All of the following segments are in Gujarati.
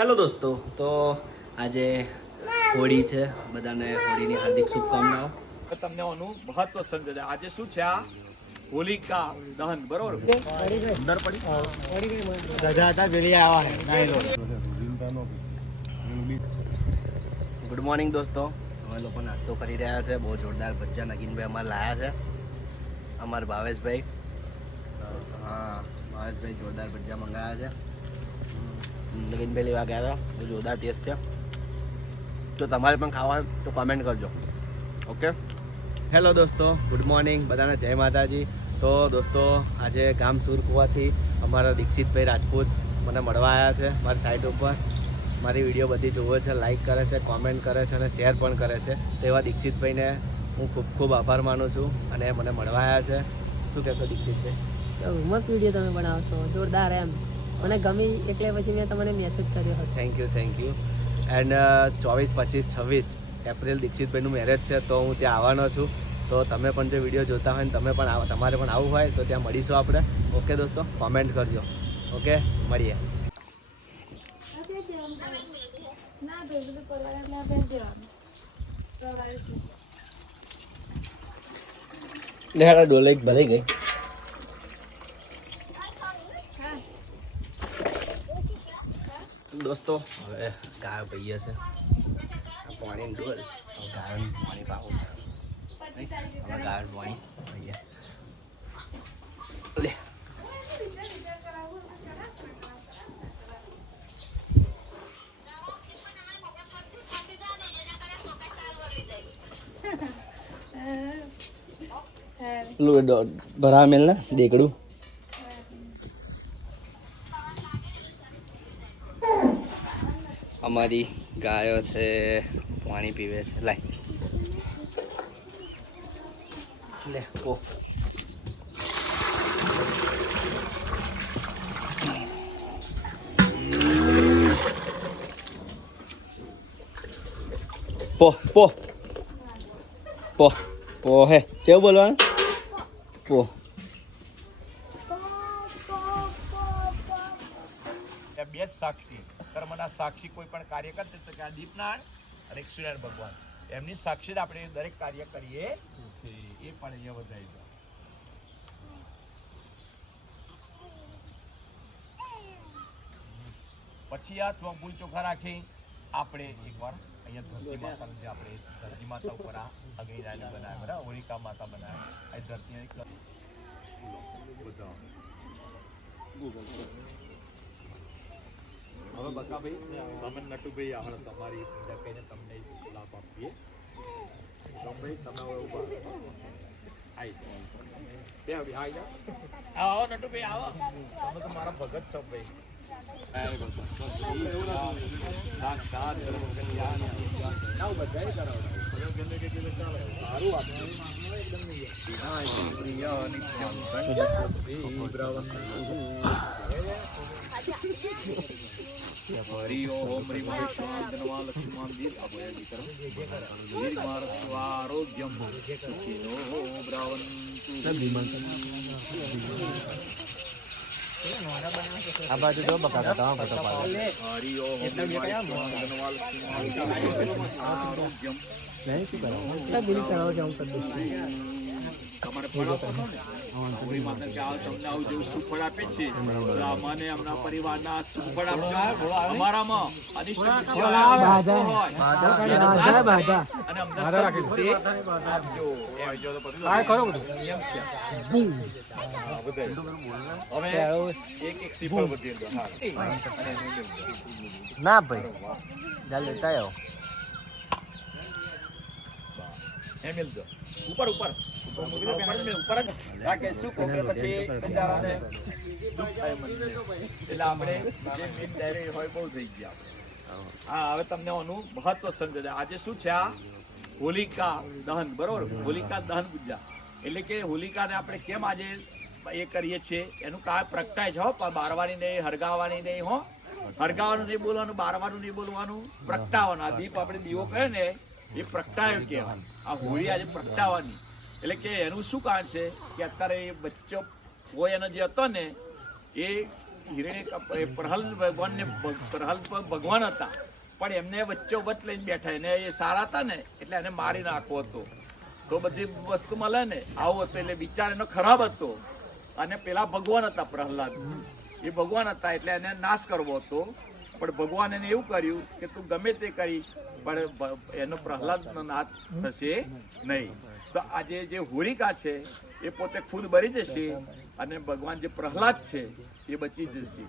હેલો દોસ્તો, તો આજે હોળી છે. બધાને હોળીની હાર્દિક શુભકામનાઓ. તમને આનું મહત્વ સમજે. આજે શું છે? આ હોલિકા દહન, બરોબર? અંદર પડી ગુડ મોર્નિંગ દોસ્તો. અમે લોકો નાસ્તો કરી રહ્યા છે. બહુ જોરદાર ભજીયા નગીનભાઈ અમારે લાયા છે. અમારા ભાવેશભાઈ, હા ભાવેશભાઈ જોરદાર ભજીયા મંગાવ્યા છે. નગીનભાઈ લેવા ગયા હતા. બહુ જોરદાર ટેસ્ટ છે. તો તમારે પણ ખાવા હોય તો કોમેન્ટ કરજો. ઓકે, હેલો દોસ્તો, ગુડ મોર્નિંગ બધાને, જય માતાજી. તો દોસ્તો, આજે ગામ સુરકુવાથી અમારા દીક્ષિતભાઈ રાજપૂત મને મળવા આવ્યા છે. મારી સાઈડ ઉપર મારી વિડીયો બધી જોવે છે, લાઈક કરે છે, કોમેન્ટ કરે છે અને શેર પણ કરે છે. તો એવા દીક્ષિતભાઈને હું ખૂબ ખૂબ આભાર માનું છું અને મને મળવા આવ્યા છે. શું કહેશો દીક્ષિતભાઈ? મસ્ત વિડીયો તમે બનાવો છો, જોરદાર. એમ મને ગમી એટલે પછી મેં તમને મેસેજ કર્યો હતો. Thank you. એન્ડ 24, 25, 26 એપ્રિલ દીક્ષિતભાઈનું મેરેજ છે, તો હું ત્યાં આવવાનો છું. તો તમે પણ જો વિડીયો જોતા હોય ને તમે પણ તમારે પણ આવવું હોય તો ત્યાં મળીશું આપણે. ઓકે દોસ્તો, કોમેન્ટ કરજો. ઓકે, મળીએ. લેહાડા ડોલે ભરાઈ ગઈ. દોસ્તો, હવે ગાય પહીએ છે પાણી ડોલ. ગાય પાણી પાવું છે. હવે ગાય પાણી પહીએ. લે ભરા મેલ ને દેકડું. અમારી ગાયો છે, પાણી પીવે છે. લાય લે પો. પો પો પો પો હે કેવું બોલવાનું? પો. બે જ સાક્ષી, કર્મના સાક્ષી કોઈ પણ કાર્ય કરते તો કે આ દીપનારાયણ અને સૂર્યનારાયણ ભગવાન એમની સાક્ષી આપણે દરેક કાર્ય કરીએ એ પણ અહીંયા વધારી દો. પછી આ ભૂલ ચોખા રાખી આપણે એકવાર અહીંયા ધરતી માતાનું જે આપણે ધરતી માતા ઉપર આ અગ્નિદાન બનાવ્યા, બરાબર? હોલિકા માતા બનાવ્યા. આ ધરતી હવે બકાભાઈ, તમે નટુભાઈ આવડે તમારી પૂજા કહીને તમને લાભ આપીએ. તમે હવે ઉભા આવો નટુભાઈ, આવો. તમે તો મારા ભગત છો ભાઈ. આરોગ્યમ આ બાજુ જો બકા તમે તમારે ફળ આપો છો ને, હોળી માતા કે આ તમને આવું જેવું સુફળ આપે છે, અમને અમારા પરિવારના સુફળ આપજો. અમારામાં અનિષ્ટ બુદ્ધિ હોય અને અમને સદબુદ્ધિ આપજો. એમ જો તો બધું નિયમ છે. હવે એક શ્રીફળ બધી દો. હા, ના ભાઈ ચાલ લેતા આવો. એમ મિલ દો ઉપર રાખે. શું કહો કે પછી બિચારાને દુઃખ થાય મનને. એટલે આપણે જે મેન ડાયરેક્ટ હોય બહુ થઈ ગયા. હા, હવે તમને આનું મહત્વ સમજે. આજે શું છે? આ હોલિકા દહન, બરોબર? હોલિકા દહન પૂજા એટલે કે હોલિકાને આપણે કેમ આજે એ કરીએ છીએ એનું કારણ પ્રગટાય છે. હો, બારવાની નહીં, હરગાવાની નહીં. હો, હરગાવાનું નહીં બોલવાનું, બારવાનું નહીં બોલવાનું, પ્રગટાવાનું. આ દીપ આપણે દીવો કહે ને એ પ્રગટાયો કહેવાય. આ હોળી આજે પ્રગટાવાની. એટલે કે એનું શું કારણ છે કે અત્યારે એ બચ્ચો હોય એનો જે હતો ને એ પ્રહલાદ ભગવાન હતા, પણ એમને વચ્ચોવચ્ચ લઈને બેઠા, એને એ સારા હતા ને એટલે એને મારી નાખવો હતો. તો બધી વસ્તુ મળે ને આવું હતું, એટલે વિચાર એનો ખરાબ હતો. અને પેલા ભગવાન હતા પ્રહલાદ, એ ભગવાન હતા એટલે એને નાશ કરવો હતો. પણ ભગવાન એને એવું કર્યું કે તું ગમે તે કરી પણ એનો પ્રહલાદનો નાશ થશે નહીં. તો આજે જે હોલિકા છે એ પોતે ખુદ બળી જશે અને ભગવાન જે પ્રહલાદ છે એ બચી જશે.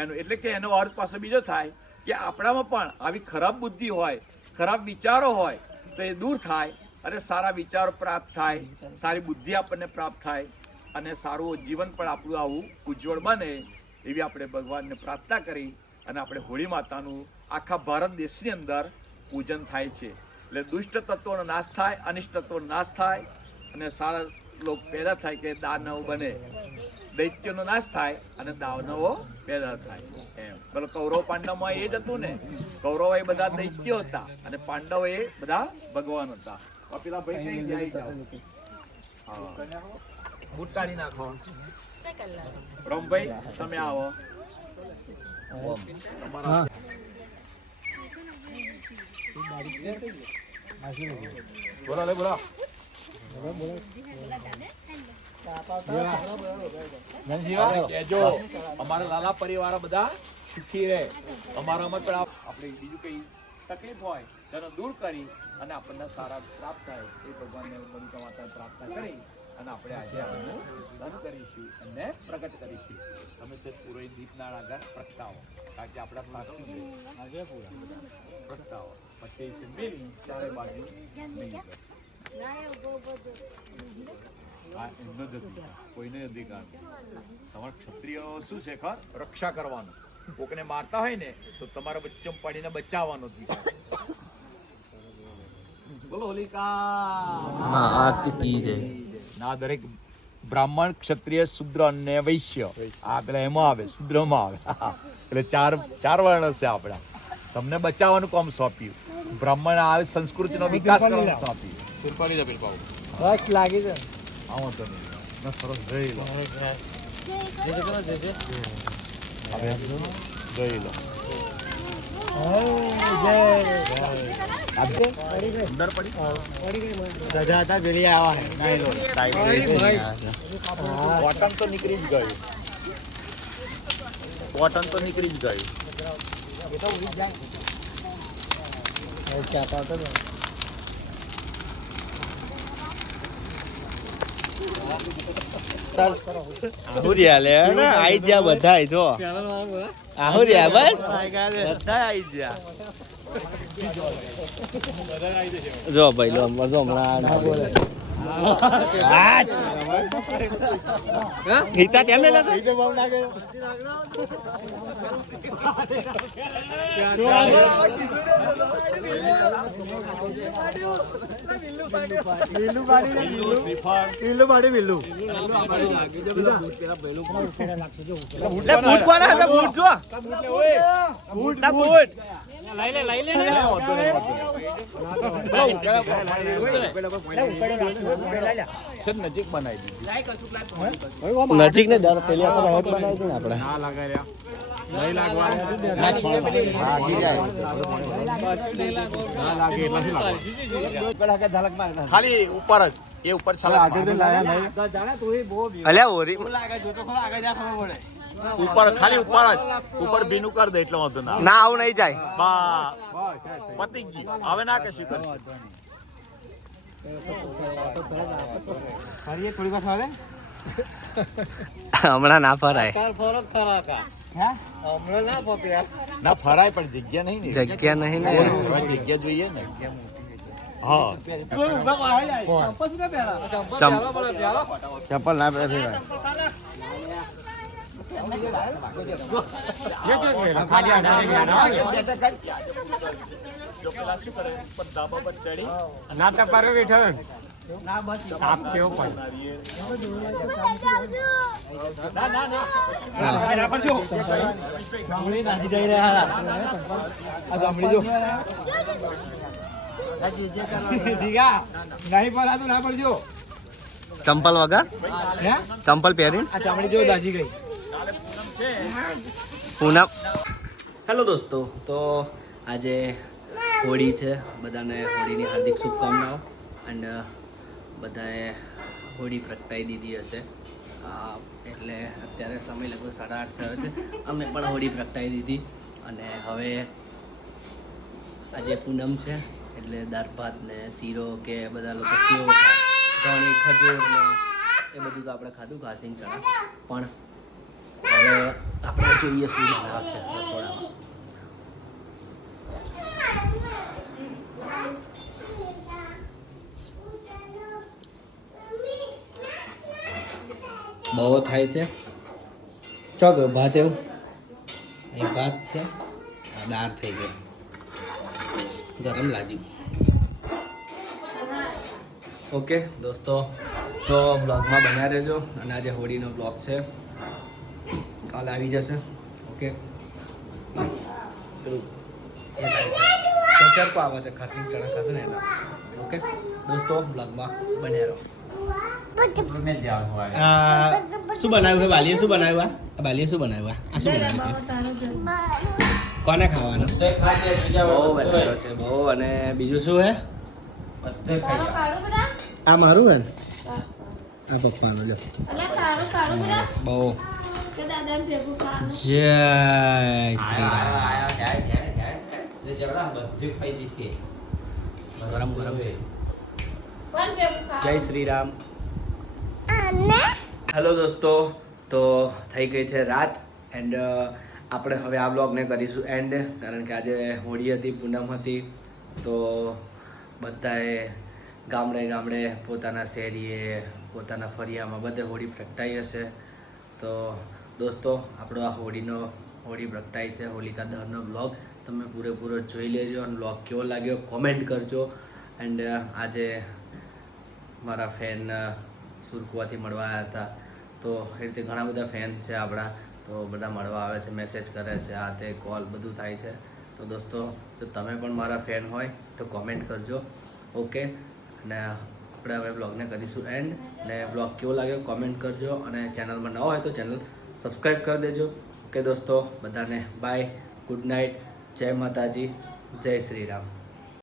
એનું એટલે કે એનો અર્થ પાછો બીજો થાય કે આપણામાં પણ આવી ખરાબ બુદ્ધિ હોય, ખરાબ વિચારો હોય તો એ દૂર થાય અને સારા વિચારો પ્રાપ્ત થાય, સારી બુદ્ધિ આપણને પ્રાપ્ત થાય અને સારું જીવન પણ આપણું આવું ઉજ્જવળ બને એવી આપણે ભગવાનને પ્રાર્થના કરી અને આપણે હોળી માતાનું આખા ભારત દેશની અંદર પૂજન થાય છે. એટલે દુષ્ટ તત્વોનો નાશ થાય, અનિષ્ટ તત્વોનો નાશ થાય અને સારા લોક પેદા થાય કે દાનવ બને, દૈત્યનો નાશ થાય અને દાનવો પેદા થાય. એમ પેલો કૌરવ પાંડવમાં એ જ હતું ને, કૌરવ એ બધા દૈત્યો હતા અને પાંડવ એ બધા ભગવાન હતા. પેલા ભાઈ કઈ જાય જાઓ, બૂટ કાઢી નાખો. રમભાઈ તમે આવો. બોલા અમારા લાલા પરિવાર બધા સુખી રહે. અમારામાં પણ આપણે બીજું કઈ તકલીફ હોય તેનો દૂર કરી અને આપણને સારા પ્રાપ્ત થાય એ ભગવાનને માતા પ્રાર્થના કરી અને આપણે આજે આનું દાન કરીશું અને પ્રગટ કરીશું. તમે છે પુરોહિત દીપના આગળ પ્રગટાવો, કારણ કે આપણા સાક્ષી છે. પ્રગટાવો પછી છે મિલી ચારે બાજુ નહીં. આ એમનો જ અધિકાર, કોઈને અધિકાર નહીં. તમારા ક્ષત્રિય શું છે ખબર? રક્ષા કરવાનું. કોકને મારતા હોય ને તો તમારા વચ્ચે પડીને બચાવવાનો અધિકાર. બોલો હોલિકા ના. દરેક બ્રાહ્મણ, ક્ષત્રિય, શૂદ્ર અને વૈશ્ય આ પેલા એમાં આવે, શૂદ્રમાં આવે. એટલે ચાર વર્ણ છે આપણા. તમને બચાવવાનું કામ સોંપ્યું. બ્રાહ્મણ આવે સંસ્કૃતિનો વિકાસ કરવાનું સોંપ્યું. બસ લાગી છે. આવો તો નહીં સરસ જઈ લો, જઈ લો. અંદર પડી કોટન તો નીકળી જ ગયું, કોટન તો નીકળી જ ગયું. આહુરિયા લે ને આઈ જા બધાય જો. આહુરિયા બસ બધા આઈ જા. જો ભાઈ લો જો હમણાં ગીતા કેમ લેલા નજીક બનાવી દીધી. નજીક ને દર પેલી આપણે બનાવી દીધી ને આપણે. ના લાગે રે. ખાલી ઉપર જ એ ઉપર ઉપર ખાલી ઉપર જ ઉપર ભીનું કરી દે એટલે વાંધો ના. ના આવું નહીં જાય. પતી ગયું હવે ના કશું કરશું. હમણાં ના ફરાય. ના ફરાય પણ જગ્યા નહીં ને. જગ્યા નહીં ને. જગ્યા જોઈએ ને. હા ચપ્પલ ના પહેરે. ચંપલ વગર ચંપલ પહેરીને ચામડી જો દાજી ગઈ. છે પૂનમ હેલો દોસ્તો, તો આજે હોળી છે. બધાને હોળીની હાર્દિક શુભકામનાઓ. એન્ડ બધાએ હોળી પ્રગટાવી દીધી હશે. એટલે અત્યારે સમય લગભગ 8:30 થયો છે. અમે પણ હોળી પ્રગટાવી દીધી. અને હવે આજે પૂનમ છે એટલે દાળ ભાત ને શીરો કે બધા લોકો સેવ ખાય, ઘણી ખજૂર ને એ બધું તો આપણે ખાધું, ઘાસીને ચણા. પણ હવે આપણે જોઈએ શું બનાવશે રસોડામાં. બહુ થાય છે. ચોક ભાત એવું એક ભાત છે, આ દાળ થઈ ગઈ, ગરમ લાગ્યું. ઓકે દોસ્તો, તો બ્લોગમાં બન્યા રહેજો. અને આજે હોળીનો બ્લોગ છે, કાલ આવી જશે. ઓકે, ચરકો આવે છે, ખાસી ચણા ખાધું ને એના. ઓકે દોસ્તો, બ્લોગમાં બન્યા રહો. શું બનાવ્યું છે બાલીએ? શું બનાવ્યું? આ બાલીએ શું બનાવ્યું? આ શું બનાવ્યું? કોને ખાવાનું? બહુ બનાવ્યો છે, બહુ. અને બીજું શું હે? આ મારું હે ને? આ પપ્પાનું લો. બહુ. જય શ્રી રામ. ગરમ ગરમ છે. જય શ્રી રામ. હેલો દોસ્તો, તો થઈ ગઈ છે રાત. એન્ડ આપણે હવે આ બ્લોગને કરીશું એન્ડ, કારણ કે આજે હોળી હતી, પૂનમ હતી. તો બધાએ ગામડે ગામડે પોતાના શેરીએ, પોતાના ફળિયામાં બધે હોળી પ્રગટાઈ હશે. તો દોસ્તો, આપણો આ હોળી પ્રગટાઈ છે, હોલિકા દહનનો બ્લોગ તમે પૂરેપૂરો જોઈ લેજો. અને બ્લોગ કેવો લાગ્યો કોમેન્ટ કરજો. એન્ડ આજે મારા ફેન સુરકુવાથી મળવા આવ્યા હતા. તો એ રીતે ઘણા બધા ફેન છે આપણા, તો બધા મળવા આવે છે, મેસેજ કરે છે, આ તે કોલ બધું થાય છે. તો દોસ્તો, જો તમે પણ મારા ફેન હોય તો કોમેન્ટ કરજો. ઓકે, અને આપણે હવે બ્લોગને કરીશું એન્ડ. ને બ્લોગ કેવો લાગ્યો કોમેન્ટ કરજો. અને ચેનલમાં ન હોય તો ચેનલ સબસ્ક્રાઈબ કરી દેજો. ઓકે દોસ્તો, બધાને બાય, ગુડ નાઇટ, જય માતાજી, જય શ્રી રામ.